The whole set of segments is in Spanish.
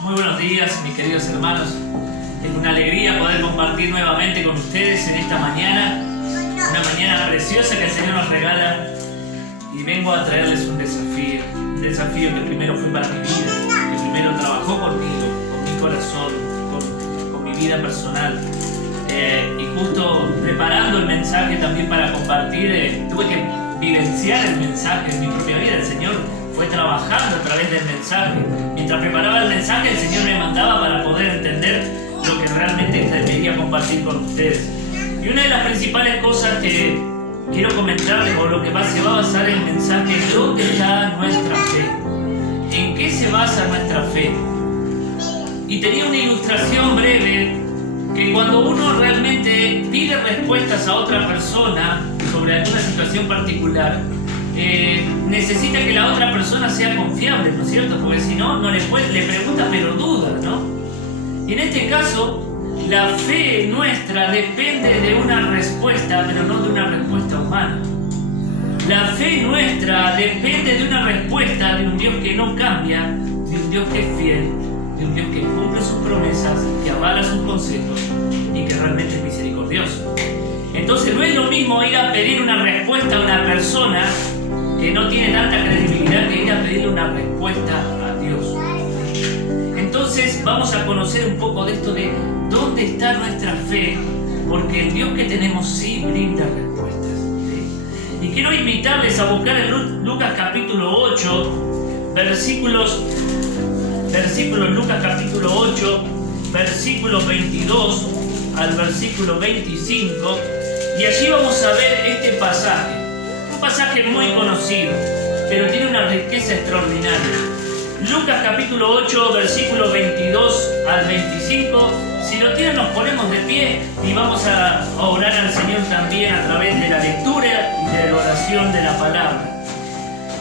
Muy buenos días, mis queridos hermanos. Es una alegría poder compartir nuevamente con ustedes en esta mañana, una mañana preciosa que el Señor nos regala, y vengo a traerles un desafío que primero fue para mi vida, que primero trabajó conmigo, con mi corazón, con mi vida personal. Y justo preparando el mensaje también para compartir, tuve que vivenciar el mensaje en mi propia vida. El Señor fue trabajando a través del mensaje. Mientras preparaba el mensaje, el Señor me mandaba para poder entender lo que realmente quería compartir con ustedes. Y una de las principales cosas que quiero comentarles, o lo que se va a basar en el mensaje, es dónde está nuestra fe. ¿En qué se basa nuestra fe? Y tenía una ilustración breve que cuando uno realmente pide respuestas a otra persona sobre alguna situación particular, necesita que la otra persona sea confiable, ¿no es cierto? Porque si no, le pregunta pero duda, ¿no? Y en este caso, la fe nuestra depende de una respuesta, pero no de una respuesta humana. La fe nuestra depende de una respuesta de un Dios que no cambia, de un Dios que es fiel, de un Dios que cumple sus promesas, que avala sus consejos y que realmente es misericordioso. Entonces no es lo mismo ir a pedir una respuesta a una persona que no tiene tanta credibilidad que ir a pedirle una respuesta a Dios. Entonces vamos a conocer un poco de esto de dónde está nuestra fe, porque el Dios que tenemos sí brinda respuestas, ¿sí? Y quiero invitarles a buscar en Lucas capítulo 8, versículos Lucas capítulo 8, versículos 22 al versículo 25, y allí vamos a ver este pasaje. Un pasaje muy conocido, pero tiene una riqueza extraordinaria. Lucas capítulo 8, versículos 22 al 25. Si lo tienen, nos ponemos de pie y vamos a orar al Señor también a través de la lectura y de la oración de la palabra.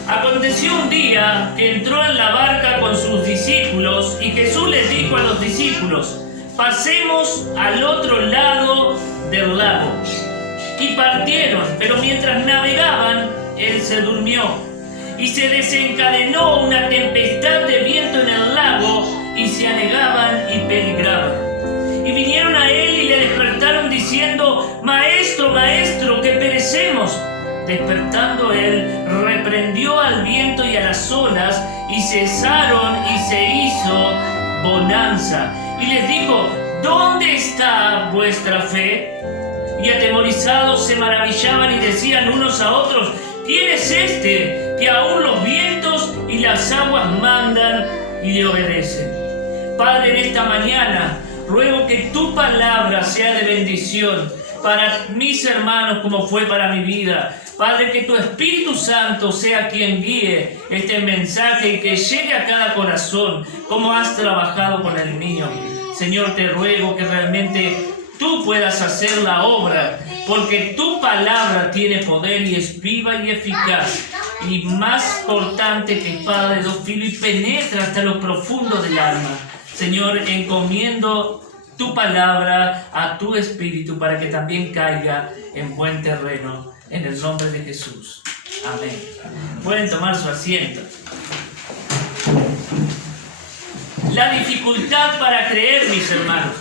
Aconteció un día que entró en la barca con sus discípulos, y Jesús les dijo a los discípulos: pasemos al otro lado del lago. Y partieron, pero mientras navegaban, él se durmió. Y se desencadenó una tempestad de viento en el lago, y se anegaban y peligraban. Y vinieron a él y le despertaron diciendo: Maestro, maestro, que perecemos. Despertando él, reprendió al viento y a las olas, y cesaron, y se hizo bonanza. Y les dijo: ¿dónde está vuestra fe? Y atemorizados se maravillaban y decían unos a otros: ¿quién es este que aún los vientos y las aguas mandan y le obedecen? Padre, en esta mañana ruego que tu palabra sea de bendición para mis hermanos como fue para mi vida. Padre, que tu Espíritu Santo sea quien guíe este mensaje y que llegue a cada corazón como has trabajado con el mío. Señor, te ruego que realmente tú puedas hacer la obra, porque tu palabra tiene poder y es viva y eficaz, y más cortante que espada de dos filos, y penetra hasta lo profundo del alma. Señor, encomiendo tu palabra a tu Espíritu para que también caiga en buen terreno, en el nombre de Jesús. Amén. Pueden tomar su asiento. La dificultad para creer, mis hermanos.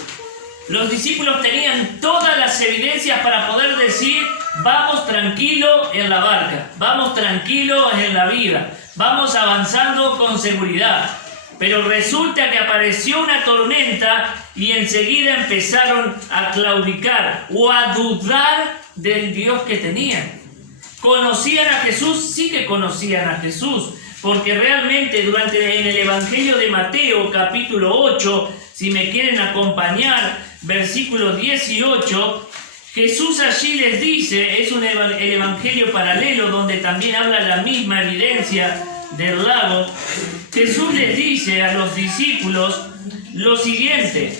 Los discípulos tenían todas las evidencias para poder decir: vamos tranquilo en la barca, vamos tranquilo en la vida, vamos avanzando con seguridad. Pero resulta que apareció una tormenta y enseguida empezaron a claudicar o a dudar del Dios que tenían. ¿Conocían a Jesús? Sí que conocían a Jesús, porque realmente en el Evangelio de Mateo capítulo 8, si me quieren acompañar, versículo 18, Jesús allí les dice, es el Evangelio paralelo donde también habla la misma evidencia del lago. Jesús les dice a los discípulos lo siguiente,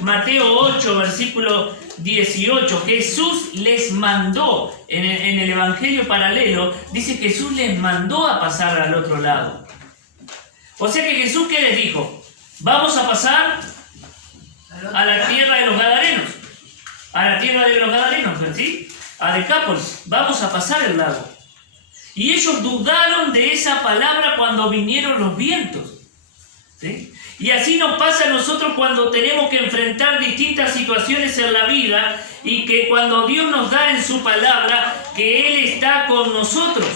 Mateo 8, versículo 18, Jesús les mandó, en el Evangelio paralelo, dice Jesús les mandó a pasar al otro lado. O sea que Jesús, ¿qué les dijo? Vamos a pasar a la tierra de los Gadarenos, ¿sí? A Decápolis, vamos a pasar el lago. Y ellos dudaron de esa palabra cuando vinieron los vientos. ¿sí? Y así nos pasa a nosotros cuando tenemos que enfrentar distintas situaciones en la vida y que cuando Dios nos da en su palabra que Él está con nosotros.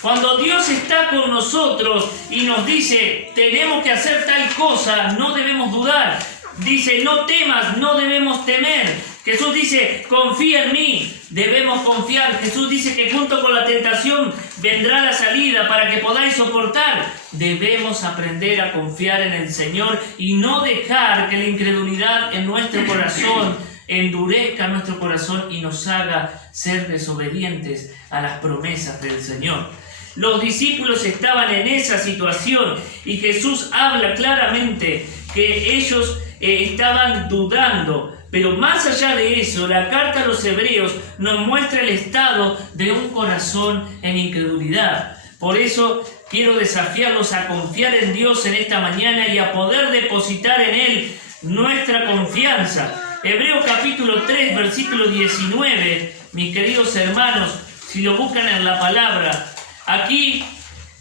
Cuando Dios está con nosotros y nos dice, tenemos que hacer tal cosa, no debemos dudar. Dice, no temas, no debemos temer. Jesús dice, confía en mí, debemos confiar. Jesús dice que junto con la tentación vendrá la salida para que podáis soportar. Debemos aprender a confiar en el Señor y no dejar que la incredulidad en nuestro corazón endurezca nuestro corazón y nos haga ser desobedientes a las promesas del Señor. Los discípulos estaban en esa situación y Jesús habla claramente que ellos estaban dudando. Pero más allá de eso, la carta a los Hebreos nos muestra el estado de un corazón en incredulidad. Por eso quiero desafiarlos a confiar en Dios en esta mañana y a poder depositar en Él nuestra confianza. Hebreos capítulo 3, versículo 19, mis queridos hermanos, si lo buscan en la palabra, aquí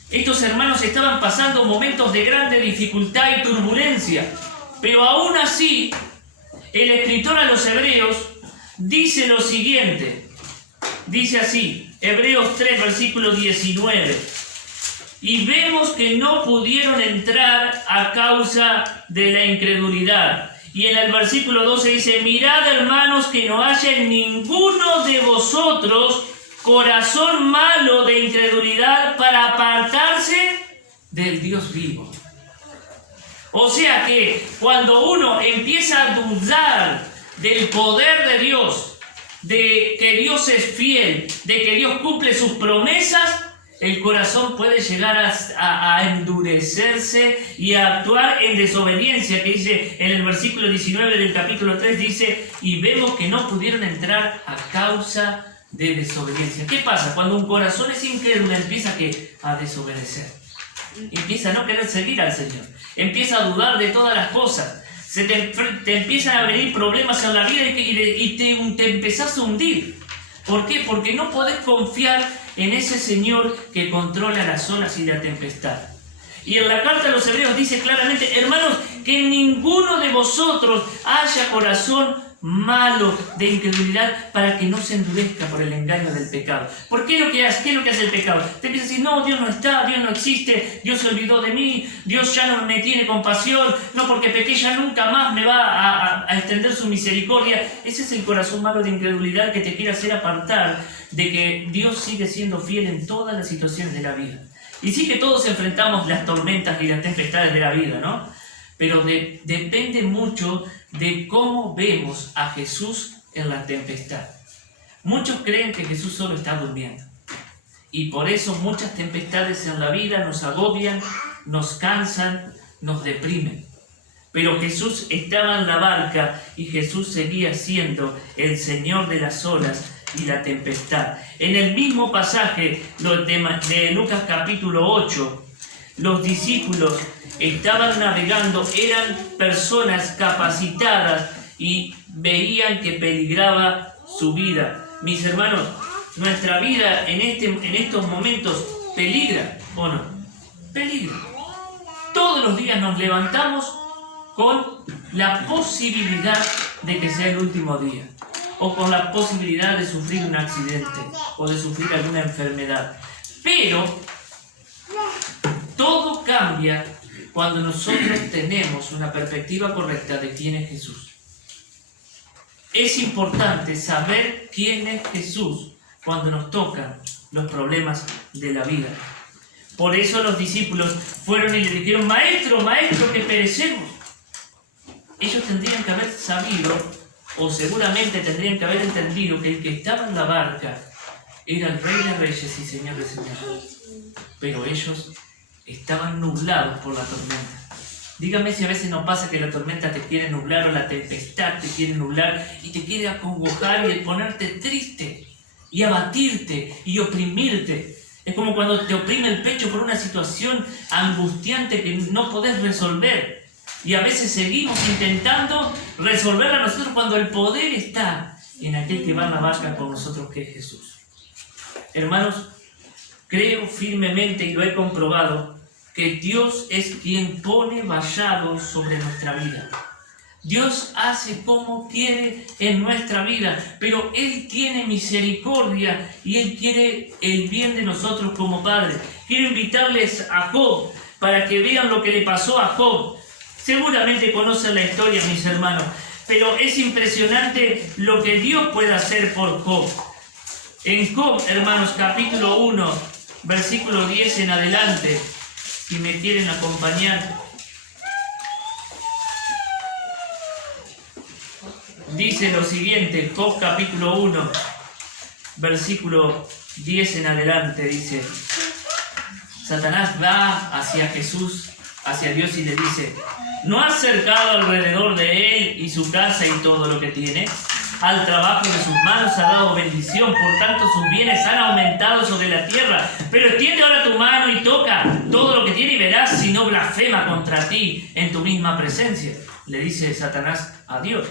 estos hermanos estaban pasando momentos de grande dificultad y turbulencia, pero aún así, el escritor a los Hebreos dice lo siguiente, dice así, Hebreos 3, versículo 19, y vemos que no pudieron entrar a causa de la incredulidad. Y en el versículo 12 dice, mirad hermanos que no haya en ninguno de vosotros corazón malo de incredulidad para apartarse del Dios vivo. O sea que cuando uno empieza a dudar del poder de Dios, de que Dios es fiel, de que Dios cumple sus promesas, el corazón puede llegar a endurecerse y a actuar en desobediencia, que dice en el versículo 19 del capítulo 3, dice, y vemos que no pudieron entrar a causa de desobediencia. ¿Qué pasa? Cuando un corazón es incrédulo empieza a desobedecer, empieza a no querer seguir al Señor, empieza a dudar de todas las cosas, te empiezan a venir problemas en la vida y te empezás a hundir. ¿Por qué? Porque no podés confiar en ese Señor que controla las olas y la tempestad. Y en la carta a los Hebreos dice claramente, hermanos, que ninguno de vosotros haya corazón malo de incredulidad para que no se endurezca por el engaño del pecado. ¿Por qué lo que hace? ¿Qué es lo que hace el pecado? Te empieza a decir, no, Dios no está, Dios no existe, Dios se olvidó de mí, Dios ya no me tiene compasión, no, porque pequé ya nunca más me va a extender su misericordia. Ese es el corazón malo de incredulidad que te quiere hacer apartar de que Dios sigue siendo fiel en todas las situaciones de la vida. Y sí que todos enfrentamos las tormentas y las tempestades de la vida, ¿no? Pero depende mucho de cómo vemos a Jesús en la tempestad. Muchos creen que Jesús solo está durmiendo. Y por eso muchas tempestades en la vida nos agobian, nos cansan, nos deprimen. Pero Jesús estaba en la barca y Jesús seguía siendo el Señor de las olas y la tempestad. En el mismo pasaje de Lucas capítulo 8, los discípulos estaban navegando, eran personas capacitadas y veían que peligraba su vida. Mis hermanos, nuestra vida en estos momentos peligra, ¿o no? Peligra. Todos los días nos levantamos con la posibilidad de que sea el último día, o con la posibilidad de sufrir un accidente, o de sufrir alguna enfermedad. Pero todo cambia cuando nosotros tenemos una perspectiva correcta de quién es Jesús. Es importante saber quién es Jesús cuando nos tocan los problemas de la vida. Por eso los discípulos fueron y le dijeron, maestro, maestro, que perecemos. Ellos tendrían que haber sabido, o seguramente tendrían que haber entendido, que el que estaba en la barca era el Rey de Reyes y Señor de Señores. Pero ellos estaban nublados por la tormenta. Dígame si a veces no pasa que la tormenta te quiere nublar o la tempestad te quiere nublar y te quiere acongojar y ponerte triste y abatirte y oprimirte. Es como cuando te oprime el pecho por una situación angustiante que no podés resolver. Y a veces seguimos intentando resolverla nosotros cuando el poder está en aquel que va en la barca con nosotros, que es Jesús. Hermanos, creo firmemente y lo he comprobado, que Dios es quien pone vallados sobre nuestra vida. Dios hace como quiere en nuestra vida, pero Él tiene misericordia y Él quiere el bien de nosotros como Padre. Quiero invitarles a Job para que vean lo que le pasó a Job. Seguramente conocen la historia, mis hermanos, pero es impresionante lo que Dios puede hacer por Job. En Job, hermanos, capítulo 1, versículo 10 en adelante, si me quieren acompañar. Dice lo siguiente, Job capítulo 1, versículo 10 en adelante, dice: Satanás va hacia Jesús, hacia Dios, y le dice: ¿no has cercado alrededor de él y su casa y todo lo que tiene? Al trabajo de sus manos ha dado bendición, por tanto sus bienes han aumentado sobre la tierra. Pero extiende ahora tu mano y toca todo lo que tiene y verás si no blasfema contra ti en tu misma presencia. Le dice Satanás a Dios.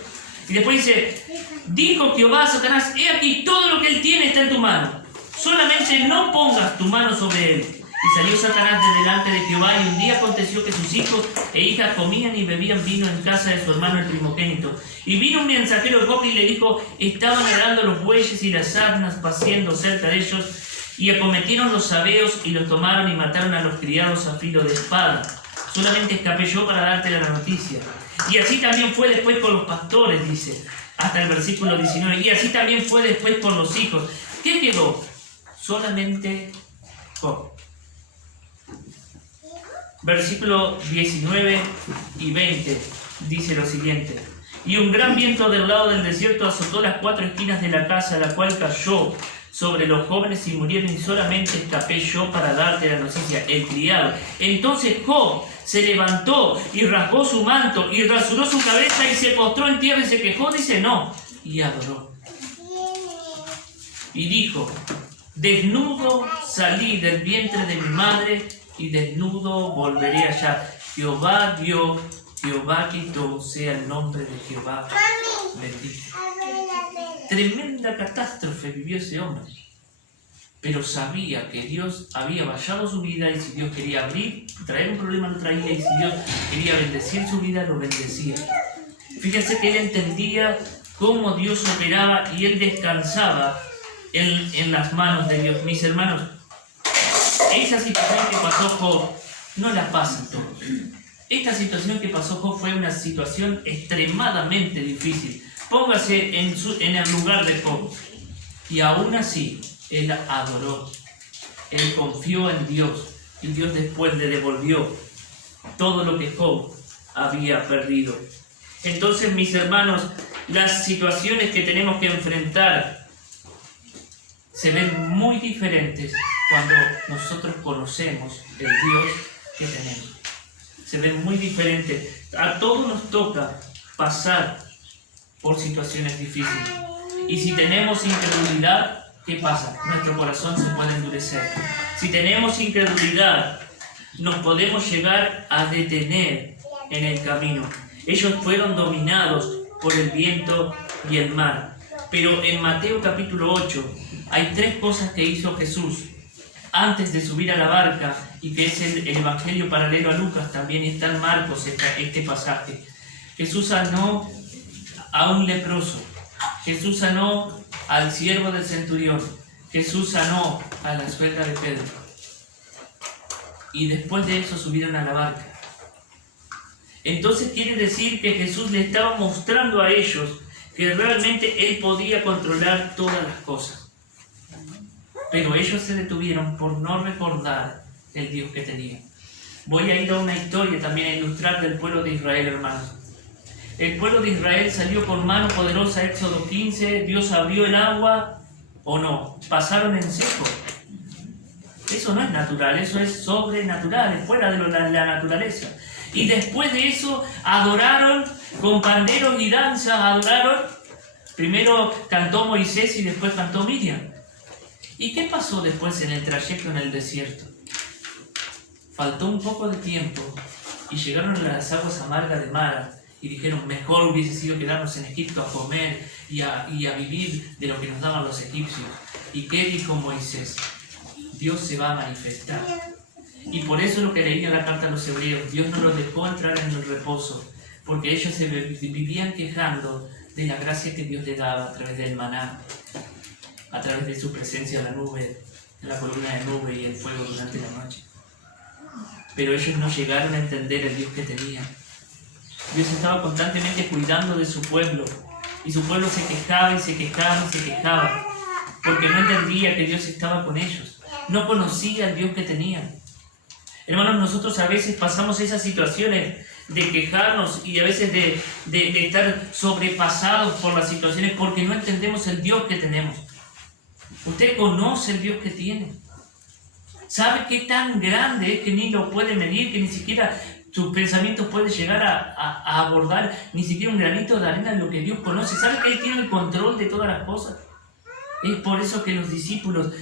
Y después dice: dijo Jehová a Satanás: he aquí, todo lo que él tiene está en tu mano, solamente no pongas tu mano sobre él. Y salió Satanás de delante de Jehová, y un día aconteció que sus hijos e hijas comían y bebían vino en casa de su hermano el primogénito. Y vino un mensajero de Job y le dijo: estaban arando los bueyes y las asnas paciendo cerca de ellos, y acometieron los sabeos y los tomaron y mataron a los criados a filo de espada. Solamente escapé yo para darte la noticia. Y así también fue después con los pastores, dice, hasta el versículo 19. Y así también fue después con los hijos. ¿Qué quedó? Solamente Job. Versículo 19 y 20 dice lo siguiente: y un gran viento del lado del desierto azotó las 4 esquinas de la casa, la cual cayó sobre los jóvenes y murieron, y solamente escapé yo para darte la noticia, el criado. Entonces Job se levantó y rasgó su manto y rasuró su cabeza y se postró en tierra y se quejó, dice, no, y adoró. Y dijo: desnudo salí del vientre de mi madre y desnudo volveré allá. Jehová dio, Jehová quitó, sea el nombre de Jehová bendito. Tremenda catástrofe vivió ese hombre, pero sabía que Dios había vallado su vida, y si Dios quería abrir, traer un problema lo traía, y si Dios quería bendecir su vida, lo bendecía. Fíjense que él entendía cómo Dios operaba y él descansaba en las manos de Dios. Mis hermanos, esa situación que pasó Job no la pasan todos. Esta situación que pasó Job fue una situación extremadamente difícil. Póngase en el lugar de Job. Y aún así, él adoró. Él confió en Dios. Y Dios después le devolvió todo lo que Job había perdido. Entonces, mis hermanos, las situaciones que tenemos que enfrentar se ven muy diferentes cuando nosotros conocemos el Dios que tenemos. Se ven muy diferentes. A todos nos toca pasar por situaciones difíciles. Y si tenemos incredulidad, ¿qué pasa? Nuestro corazón se puede endurecer. Si tenemos incredulidad, nos podemos llegar a detener en el camino. Ellos fueron dominados por el viento y el mar. Pero en Mateo capítulo 8 hay 3 cosas que hizo Jesús antes de subir a la barca, y que es el evangelio paralelo a Lucas, también está en Marcos este pasaje. Jesús sanó a un leproso, Jesús sanó al siervo del centurión, Jesús sanó a la suegra de Pedro. Y después de eso subieron a la barca. Entonces quiere decir que Jesús le estaba mostrando a ellos que realmente Él podía controlar todas las cosas. Pero ellos se detuvieron por no recordar el Dios que tenían. Voy a ir a una historia también a ilustrar del pueblo de Israel, hermanos. El pueblo de Israel salió con mano poderosa, Éxodo 15, Dios abrió el agua, ¿o no? Pasaron en seco. Eso no es natural, eso es sobrenatural, es fuera de la naturaleza. Y después de eso adoraron con panderos y danzas, adoraron. Primero cantó Moisés y después cantó Miriam. ¿Y qué pasó después en el trayecto en el desierto? Faltó un poco de tiempo y llegaron a las aguas amargas de Mara y dijeron: mejor hubiese sido quedarnos en Egipto a comer y a vivir de lo que nos daban los egipcios. ¿Y qué dijo Moisés? Dios se va a manifestar. Y por eso lo que leía en la carta a los hebreos, Dios no los dejó entrar en el reposo, porque ellos se vivían quejando de la gracia que Dios les daba a través del maná, a través de su presencia en la nube, en la columna de nube y el fuego durante la noche. Pero ellos no llegaron a entender el Dios que tenían. Dios estaba constantemente cuidando de su pueblo, y su pueblo se quejaba y se quejaba y se quejaba, porque no entendía que Dios estaba con ellos, no conocía al Dios que tenían. Hermanos, nosotros a veces pasamos esas situaciones de quejarnos y a veces de estar sobrepasados por las situaciones porque no entendemos el Dios que tenemos. Usted conoce el Dios que tiene. Sabe qué tan grande es que ni lo puede medir, que ni siquiera sus pensamientos pueden llegar a abordar ni siquiera un granito de arena de lo que Dios conoce. Sabe que Él tiene el control de todas las cosas. Es por eso que los discípulos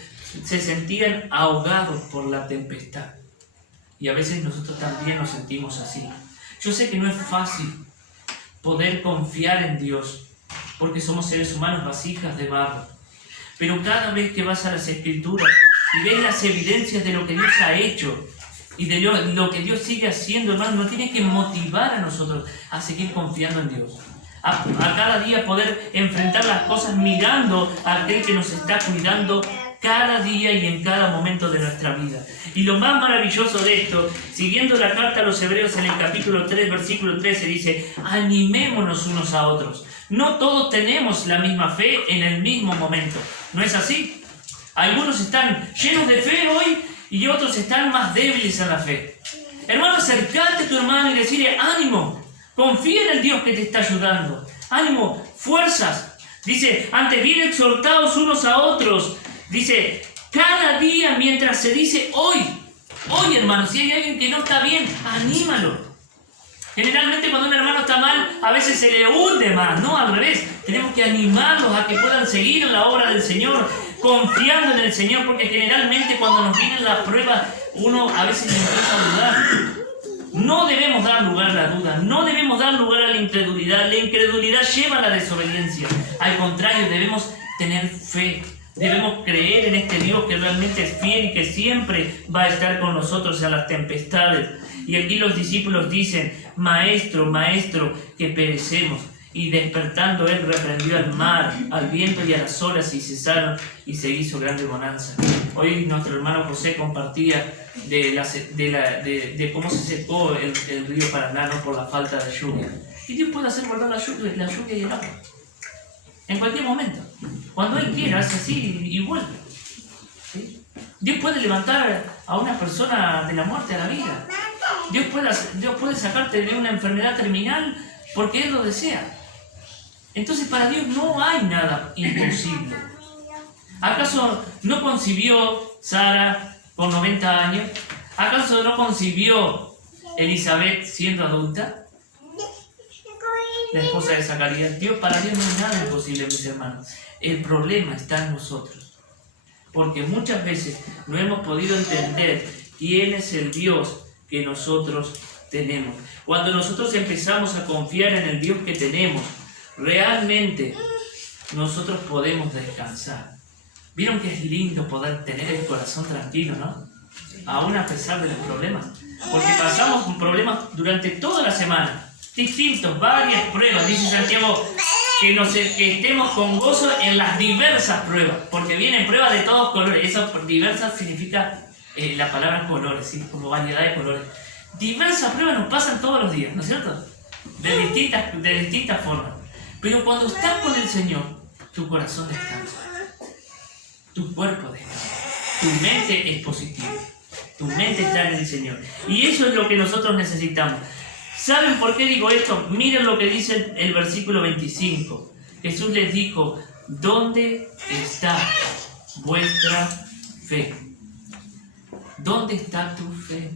se sentían ahogados por la tempestad. Y a veces nosotros también nos sentimos así. Yo sé que no es fácil poder confiar en Dios, porque somos seres humanos, vasijas de barro. Pero cada vez que vas a las Escrituras y ves las evidencias de lo que Dios ha hecho y de lo que Dios sigue haciendo, hermano, nos tiene que motivar a nosotros a seguir confiando en Dios. A cada día poder enfrentar las cosas mirando a aquel que nos está cuidando cada día y en cada momento de nuestra vida. Y lo más maravilloso de esto, siguiendo la carta a los Hebreos en el capítulo 3, versículo 13, dice: animémonos unos a otros. No todos tenemos la misma fe en el mismo momento. ¿No es así? Algunos están llenos de fe hoy y otros están más débiles en la fe. Hermano, acercate a tu hermano y decirle: ánimo, confía en el Dios que te está ayudando. Ánimo, fuerzas. Dice: antes bien exhortados unos a otros. Dice: cada día, mientras se dice hoy. Hoy, hermano, si hay alguien que no está bien, anímalo. Generalmente cuando un hermano está mal, a veces se le hunde más, no al revés. Tenemos que animarlos a que puedan seguir en la obra del Señor, confiando en el Señor, porque generalmente cuando nos vienen las pruebas, uno a veces empieza a dudar. No debemos dar lugar a la duda, no debemos dar lugar a la incredulidad. La incredulidad lleva a la desobediencia. Al contrario, debemos tener fe. Debemos creer en este Dios que realmente es fiel y que siempre va a estar con nosotros en las tempestades. Y aquí los discípulos dicen: Maestro, Maestro, que perecemos. Y despertando él reprendió al mar, al viento y a las olas, y cesaron, y se hizo grande bonanza. Hoy nuestro hermano José compartía de cómo se secó el río Paraná, ¿no? Por la falta de lluvia. Y Dios puede hacer volver la lluvia y el agua. En cualquier momento. Cuando Él quiera, hace así y vuelve. ¿Sí? Dios puede levantar a una persona de la muerte a la vida. Dios puede sacarte de una enfermedad terminal porque Él lo desea. Entonces para Dios no hay nada imposible. ¿Acaso no concibió Sara con 90 años? ¿Acaso no concibió Elizabeth siendo adulta? La esposa de Zacarías. Para Dios no es nada imposible, mis hermanos. El problema está en nosotros. Porque muchas veces no hemos podido entender quién es el Dios que nosotros tenemos. Cuando nosotros empezamos a confiar en el Dios que tenemos, realmente nosotros podemos descansar. ¿Vieron que es lindo poder tener el corazón tranquilo, no? Aún a pesar de los problemas. Porque pasamos con problemas durante toda la semana. Distintos, varias pruebas. Dice Santiago que estemos con gozo en las diversas pruebas. Porque vienen pruebas de todos colores. Eso diversas significa la palabra colores, ¿sí? Como variedad de colores. Diversas pruebas nos pasan todos los días, ¿no es cierto? De distintas formas. Pero cuando estás con el Señor, tu corazón descansa. Tu cuerpo descansa. Tu mente es positiva. Tu mente está en el Señor. Y eso es lo que nosotros necesitamos. ¿Saben por qué digo esto? Miren lo que dice el versículo 25. Jesús les dijo: ¿dónde está vuestra fe? ¿Dónde está tu fe?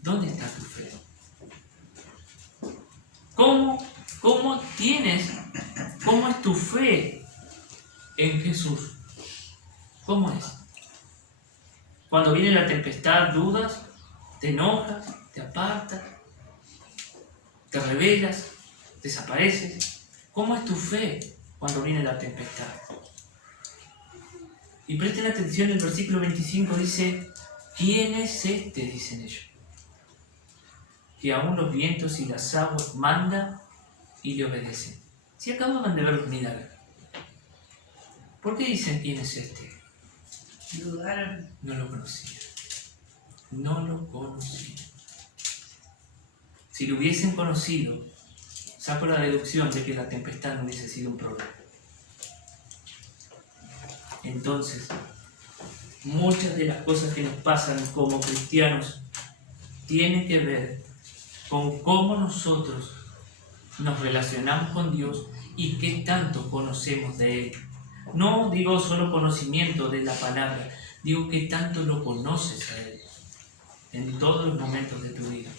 ¿Dónde está tu fe? ¿Cómo es tu fe en Jesús? ¿Cómo es? Cuando viene la tempestad, dudas, te enojas, te apartas, te rebelas, desapareces. ¿Cómo es tu fe cuando viene la tempestad? Y presten atención, el versículo 25 dice: ¿Quién es este?, dicen ellos, que aún los vientos y las aguas manda y le obedecen. Si acababan de ver los milagros, ¿por qué dicen quién es este? Dudaron. No lo conocían. No lo conocían. Si lo hubiesen conocido, saco la deducción de que la tempestad no hubiese sido un problema. Entonces, muchas de las cosas que nos pasan como cristianos tienen que ver con cómo nosotros nos relacionamos con Dios y qué tanto conocemos de Él. No digo solo conocimiento de la palabra, digo qué tanto lo conoces a Él en todos los momentos de tu vida.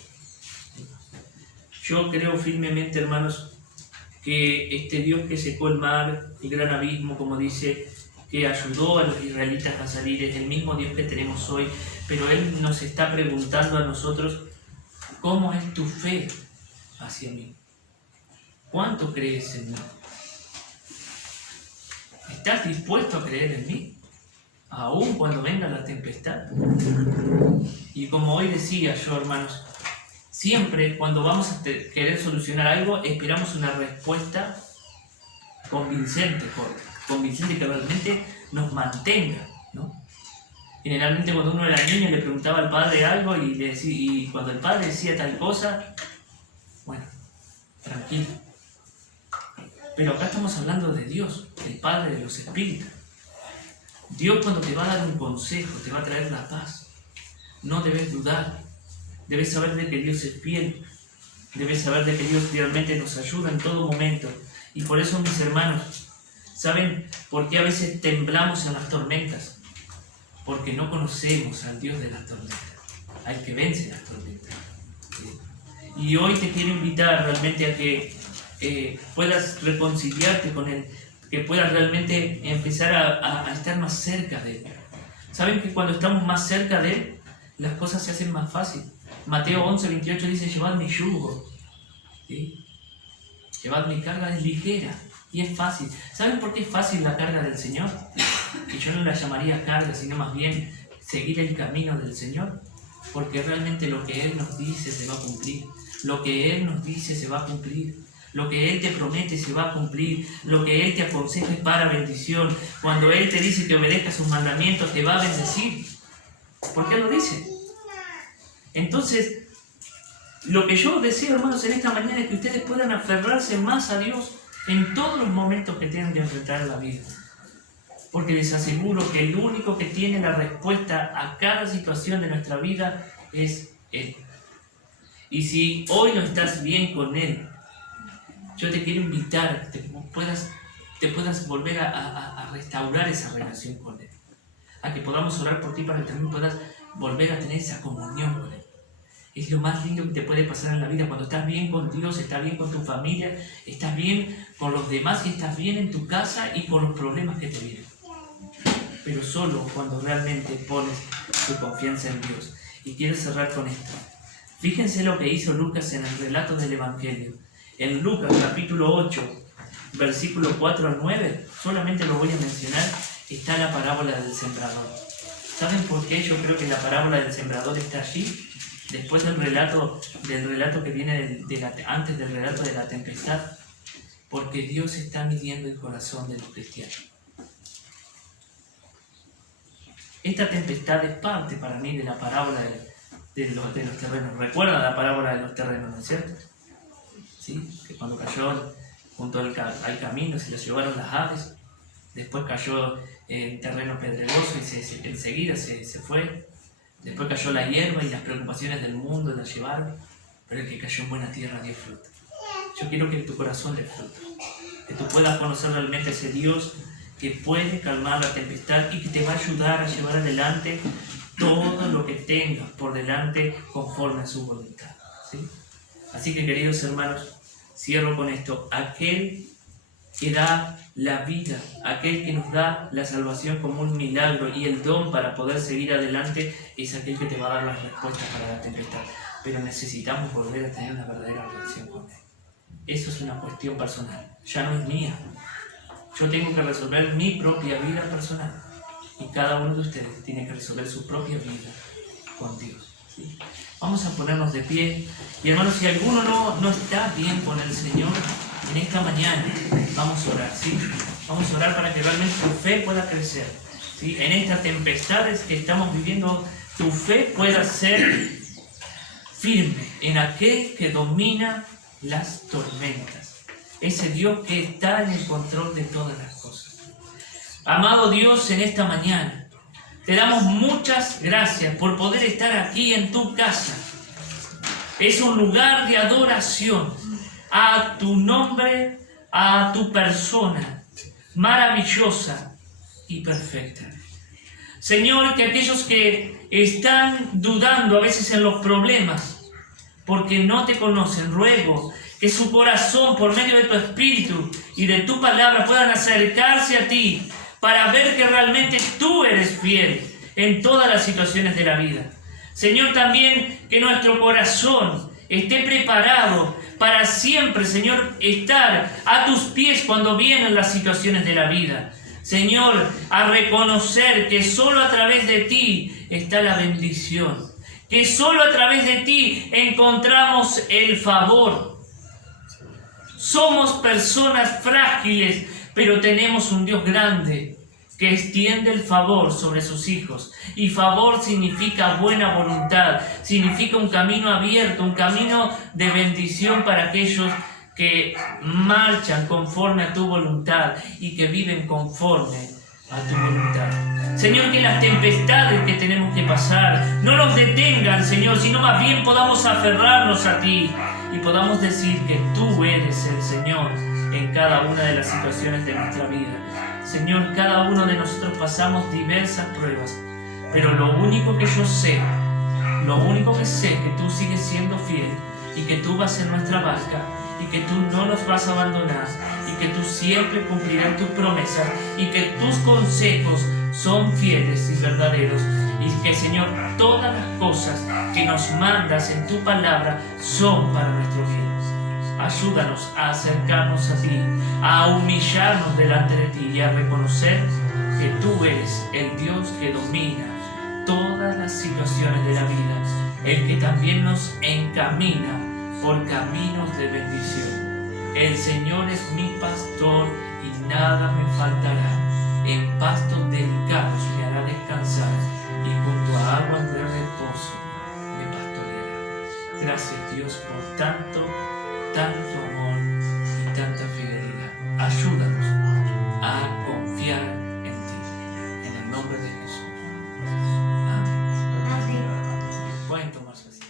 Yo creo firmemente, hermanos, que este Dios que secó el mar, el gran abismo, como dice, que ayudó a los israelitas a salir, es el mismo Dios que tenemos hoy, pero Él nos está preguntando a nosotros, ¿cómo es tu fe hacia mí? ¿Cuánto crees en mí? ¿Estás dispuesto a creer en mí? Aún cuando venga la tempestad. Y como hoy decía yo, hermanos, siempre cuando vamos a querer solucionar algo, esperamos una respuesta convincente, convincente que realmente nos mantenga, ¿no? Generalmente cuando uno era niño le preguntaba al padre algo y cuando el padre decía tal cosa, bueno, tranquilo. Pero acá estamos hablando de Dios, el Padre de los Espíritus. Dios cuando te va a dar un consejo, te va a traer la paz. No debes dudar. Debes saber de que Dios es fiel. Debes saber de que Dios realmente nos ayuda en todo momento. Y por eso, mis hermanos, ¿saben por qué a veces temblamos en las tormentas? Porque no conocemos al Dios de las tormentas, al que vence las tormentas. Y hoy te quiero invitar realmente a que puedas reconciliarte con Él, que puedas realmente empezar a estar más cerca de Él. ¿Saben que cuando estamos más cerca de Él, las cosas se hacen más fácil? Mateo 11:28 dice, llevad mi yugo, ¿sí? Llevad mi carga, es ligera y es fácil. ¿Saben por qué es fácil la carga del Señor? Que yo no la llamaría carga, sino más bien seguir el camino del Señor, porque realmente lo que Él nos dice se va a cumplir, lo que Él nos dice se va a cumplir. Lo que Él te promete se va a cumplir. Lo que Él te aconseja es para bendición. Cuando Él te dice que obedezcas sus mandamientos, te va a bendecir. ¿Por qué lo dice? Entonces, lo que yo deseo, hermanos, en esta mañana es que ustedes puedan aferrarse más a Dios en todos los momentos que tengan que enfrentar la vida. Porque les aseguro que el único que tiene la respuesta a cada situación de nuestra vida es Él. Y si hoy no estás bien con Él, yo te quiero invitar a que te puedas volver a restaurar esa relación con Él. A que podamos orar por ti para que también puedas volver a tener esa comunión con Él. Es lo más lindo que te puede pasar en la vida. Cuando estás bien con Dios, estás bien con tu familia, estás bien con los demás y estás bien en tu casa y con los problemas que te vienen. Pero solo cuando realmente pones tu confianza en Dios. Y quiero cerrar con esto. Fíjense lo que hizo Lucas en el relato del Evangelio. En Lucas capítulo 8, versículo 4 al 9, solamente lo voy a mencionar, está la parábola del sembrador. ¿Saben por qué yo creo que la parábola del sembrador está allí? Después del relato que viene antes del relato de la tempestad. Porque Dios está midiendo el corazón de los cristianos. Esta tempestad es parte para mí de la parábola de los terrenos. ¿Recuerdan la parábola de los terrenos, no es cierto? ¿Sí? Que cuando cayó junto al camino se las llevaron las aves, después cayó en terreno pedregoso y enseguida se fue, después cayó la hierba y las preocupaciones del mundo la llevaron, pero el que cayó en buena tierra dio fruto. Yo quiero que tu corazón dé fruto, que tú puedas conocer realmente a ese Dios que puede calmar la tempestad y que te va a ayudar a llevar adelante todo lo que tengas por delante conforme a su voluntad, ¿sí? Así que, queridos hermanos, cierro con esto. Aquel que da la vida, aquel que nos da la salvación como un milagro y el don para poder seguir adelante, es aquel que te va a dar las respuestas para la tempestad. Pero necesitamos volver a tener una verdadera relación con Él. Eso es una cuestión personal, ya no es mía. Yo tengo que resolver mi propia vida personal. Y cada uno de ustedes tiene que resolver su propia vida con Dios. ¿Sí? Vamos a ponernos de pie. Y hermanos, si alguno no está bien con el Señor, en esta mañana vamos a orar, ¿sí? Vamos a orar para que realmente tu fe pueda crecer, ¿sí? En estas tempestades que estamos viviendo, tu fe pueda ser firme en aquel que domina las tormentas. Ese Dios que está en el control de todas las cosas. Amado Dios, en esta mañana te damos muchas gracias por poder estar aquí en tu casa. Es un lugar de adoración a tu nombre, a tu persona maravillosa y perfecta. Señor, que aquellos que están dudando a veces en los problemas porque no te conocen, ruego que su corazón, por medio de tu Espíritu y de tu palabra, puedan acercarse a ti para ver que realmente tú eres fiel en todas las situaciones de la vida. Señor, también que nuestro corazón esté preparado para siempre, Señor, estar a tus pies cuando vienen las situaciones de la vida. Señor, a reconocer que solo a través de ti está la bendición, que solo a través de ti encontramos el favor. Somos personas frágiles, pero tenemos un Dios grande que extiende el favor sobre sus hijos. Y favor significa buena voluntad, significa un camino abierto, un camino de bendición para aquellos que marchan conforme a tu voluntad y que viven conforme a tu voluntad. Señor, que las tempestades que tenemos que pasar no nos detengan, Señor, sino más bien podamos aferrarnos a ti y podamos decir que tú eres el Señor en cada una de las situaciones de nuestra vida. Señor, cada uno de nosotros pasamos diversas pruebas, pero lo único que yo sé, lo único que sé es que tú sigues siendo fiel y que tú vas en nuestra barca y que tú no nos vas a abandonar y que tú siempre cumplirás tus promesas y que tus consejos son fieles y verdaderos y que, Señor, todas las cosas que nos mandas en tu palabra son para nuestro bien. Ayúdanos a acercarnos a ti, a humillarnos delante de ti y a reconocer que tú eres el Dios que domina todas las situaciones de la vida, el que también nos encamina por caminos de bendición. El Señor es mi pastor y nada me faltará. En pastos delicados me hará descansar y junto a aguas de reposo me pastoreará. Gracias, Dios, por tanto amor y tanta fidelidad. Ayúdanos a confiar en ti. En el nombre de Jesús. Amén. Pueden tomar su asiento.